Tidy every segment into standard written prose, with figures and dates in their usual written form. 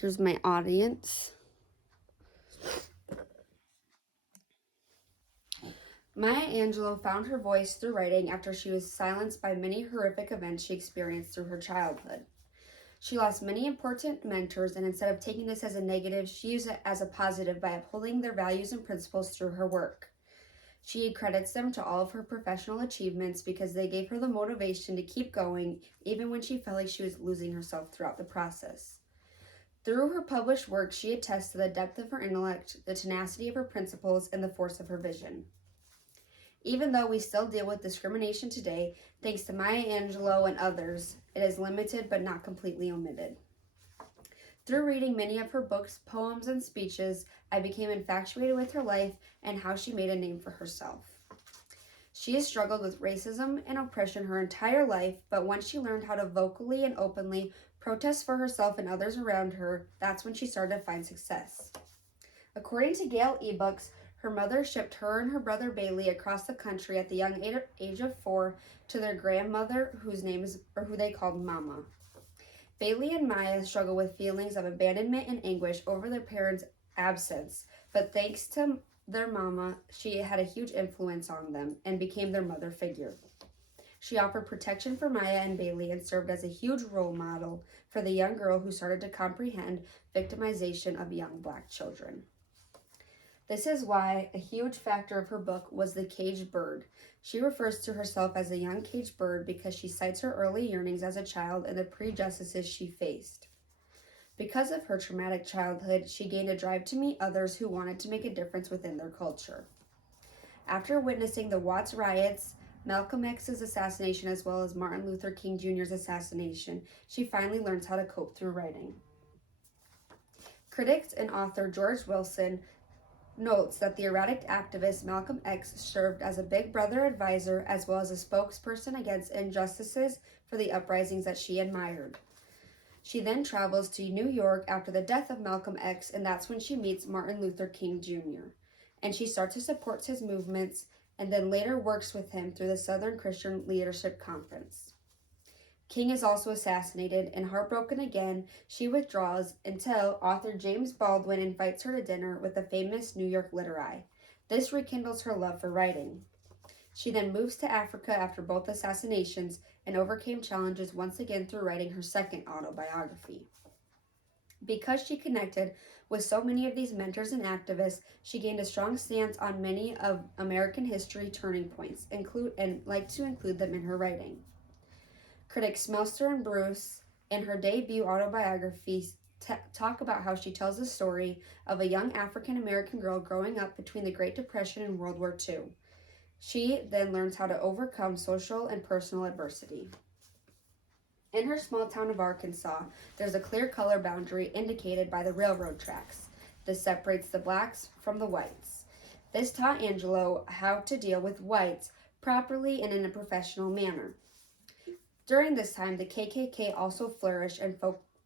Here's my audience. Maya Angelou found her voice through writing after she was silenced by many horrific events she experienced through her childhood. She lost many important mentors, and instead of taking this as a negative, she used it as a positive by upholding their values and principles through her work. She credits them to all of her professional achievements because they gave her the motivation to keep going even when she felt like she was losing herself throughout the process. Through her published work, she attests to the depth of her intellect, the tenacity of her principles, and the force of her vision. Even though we still deal with discrimination today, thanks to Maya Angelou and others, it is limited but not completely omitted. Through reading many of her books, poems, and speeches, I became infatuated with her life and how she made a name for herself. She has struggled with racism and oppression her entire life, but once she learned how to vocally and openly protest for herself and others around her, that's when she started to find success. According to Gale eBooks, her mother shipped her and her brother Bailey across the country at the young age of 4 to their grandmother, who they called Mama. Bailey and Maya struggle with feelings of abandonment and anguish over their parents' absence, but thanks to their mama, she had a huge influence on them and became their mother figure. She offered protection for Maya and Bailey and served as a huge role model for the young girl who started to comprehend victimization of young Black children. This is why a huge factor of her book was the caged bird. She refers to herself as a young caged bird because she cites her early yearnings as a child and the prejudices she faced. Because of her traumatic childhood, she gained a drive to meet others who wanted to make a difference within their culture. After witnessing the Watts riots, Malcolm X's assassination, as well as Martin Luther King Jr.'s assassination, she finally learns how to cope through writing. Critics and author George Wilson notes that the erratic activist Malcolm X served as a big brother advisor as well as a spokesperson against injustices for the uprisings that she admired. She then travels to New York after the death of Malcolm X, and that's when she meets Martin Luther King Jr. And she starts to support his movements and then later works with him through the Southern Christian Leadership Conference. King is also assassinated, and heartbroken again, she withdraws until author James Baldwin invites her to dinner with the famous New York literati. This rekindles her love for writing. She then moves to Africa after both assassinations and overcame challenges once again through writing her second autobiography. Because she connected with so many of these mentors and activists, she gained a strong stance on many of American history turning points, and like to include them in her writing. Critics Smeltzer and Bruce, in her debut autobiography, talk about how she tells the story of a young African-American girl growing up between the Great Depression and World War II. She then learns how to overcome social and personal adversity. In her small town of Arkansas, there's a clear color boundary indicated by the railroad tracks. This separates the blacks from the whites. This taught Angelou how to deal with whites properly and in a professional manner. During this time, the KKK also flourished and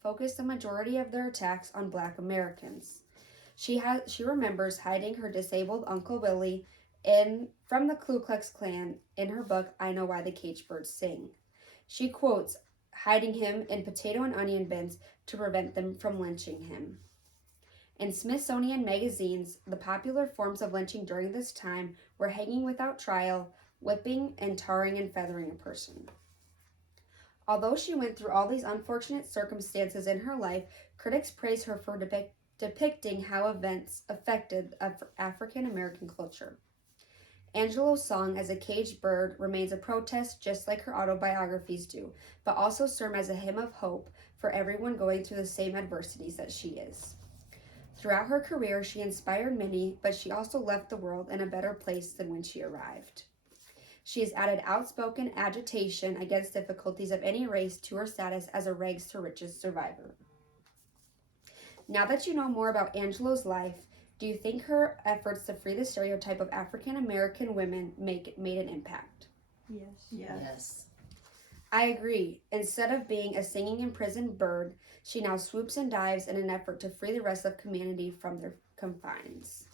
focused the majority of their attacks on Black Americans. She remembers hiding her disabled Uncle Willie from the Ku Klux Klan in her book, I Know Why the Caged Birds Sing. She quotes hiding him in potato and onion bins to prevent them from lynching him. In Smithsonian magazines, the popular forms of lynching during this time were hanging without trial, whipping, and tarring and feathering a person. Although she went through all these unfortunate circumstances in her life, critics praise her for depicting how events affected African American culture. Angelou's song As a Caged Bird remains a protest just like her autobiographies do, but also serve as a hymn of hope for everyone going through the same adversities that she is. Throughout her career, she inspired many, but she also left the world in a better place than when she arrived. She has added outspoken agitation against difficulties of any race to her status as a rags to riches survivor. Now that you know more about Angelou's life, do you think her efforts to free the stereotype of African American women made an impact? Yes. I agree. Instead of being a singing imprisoned bird, she now swoops and dives in an effort to free the rest of humanity from their confines.